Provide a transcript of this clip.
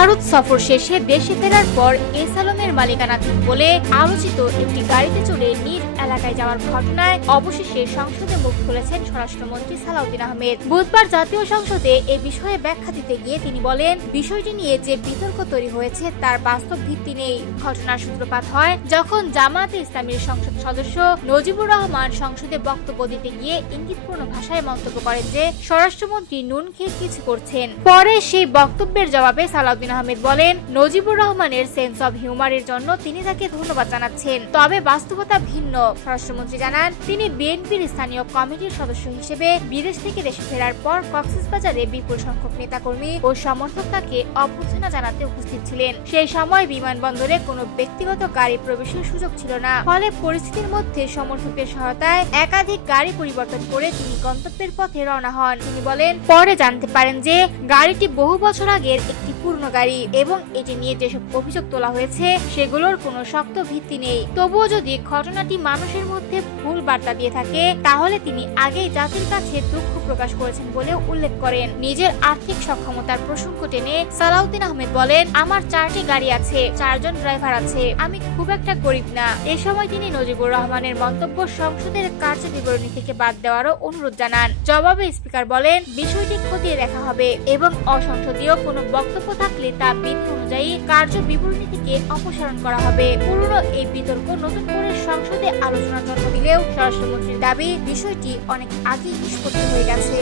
ভারত সফর শেষে দেশে ফেরার পর এস আলমের মালিকানাধীন বলে আলোচিত একটি গাড়িতে চড়ে নিজ এলাকায় যাওয়ার ঘটনায় অবশেষে সংসদে মুখ খুলেছেন স্বরাষ্ট্রমন্ত্রী সালাউদ্দিন আহমেদ। বুধবার জাতীয় সংসদে এ বিষয়ে ব্যাখ্যা দিতে গিয়ে তিনি বলেন, বিষয়টি নিয়ে যে বিতর্ক তৈরি হয়েছে তার বাস্তব ভিত্তি নেই। ঘটনার সূত্রপাত হয় যখন জামায়াতে ইসলামীর সংসদ সদস্য নজিবুর রহমান সংসদে বক্তব্য দিতে গিয়ে ইঙ্গিতপূর্ণ ভাষায় মন্তব্য করেন যে স্বরাষ্ট্রমন্ত্রী নুন খেয়ে কিছু করছেন। পরে সেই বক্তব্যের জবাবে সালাউদ্দিন আহমেদ বলেন, নজিবুর রহমানের সেন্স অব হিউমারের জন্য তিনি তাকে ধন্যবাদ জানাচ্ছেন, তবে বাস্তবতা ভিন্ন। স্বরাষ্ট্রমন্ত্রী জানান, তিনি বিএনপির স্থানীয় কমিটির সদস্য হিসেবে বিদেশ থেকে দেশে ফেরার পর কক্সবাজারে বিপুল সংখ্যক নেতাকর্মী ও সমর্থক তাকে অভ্যর্থনা জানাতে উপস্থিত ছিলেন। সেই সময় বিমানবন্দরে কোনো ব্যক্তিগত গাড়ি প্রবেশের সুযোগ ছিল না। ফলে পরিস্থিতির মধ্যে সমর্থকদের সহায়তায় একাধিক গাড়ি পরিবর্তন করে তিনি গন্তব্যের পথে রওনা হন। তিনি বলেন, পরে জানতে পারেন যে গাড়িটি বহু বছর আগের একটি পুরনো গাড়ি এবং এটি নিয়ে যেসব অভিযোগ তোলা হয়েছে সেগুলোর কোনো শক্ত ভিত্তি নেই। তবুও যদি ঘটনাটি মানুষের মধ্যে ভুল বার্তা দিয়ে থাকে তাহলে তিনি আগেই জাতির কাছে দুঃখ প্রকাশ করেছেন বলেও উল্লেখ করেন। নিজের আর্থিক সক্ষমতার প্রসঙ্গ টেনে সালাউদ্দিন আহমেদ বলেন, আমার 4টি গাড়ি আছে, 4 জন ড্রাইভার আছে, আমি খুব একটা গরিব না। এ সময় তিনি নজিবুর রহমানের মন্তব্য সংসদের কার্য বিবরণী থেকে বাদ দেওয়ারও অনুরোধ জানান। জবাবে স্পিকার বলেন, বিষয়টি খতিয়ে দেখা হবে এবং অসংসদীয় কোনো বক্তব্য থাকলে তা বিধি অনুযায়ী কার্য বিবরণী থেকে অপসারণ করা হবে। পুরনো এই বিতর্ক নতুন করে সংসদে আলোচনা জন্ম দিলেও স্বরাষ্ট্রমন্ত্রীর দাবি, বিষয়টি অনেক আগেই নিষ্পত্তি হয়ে গেছে।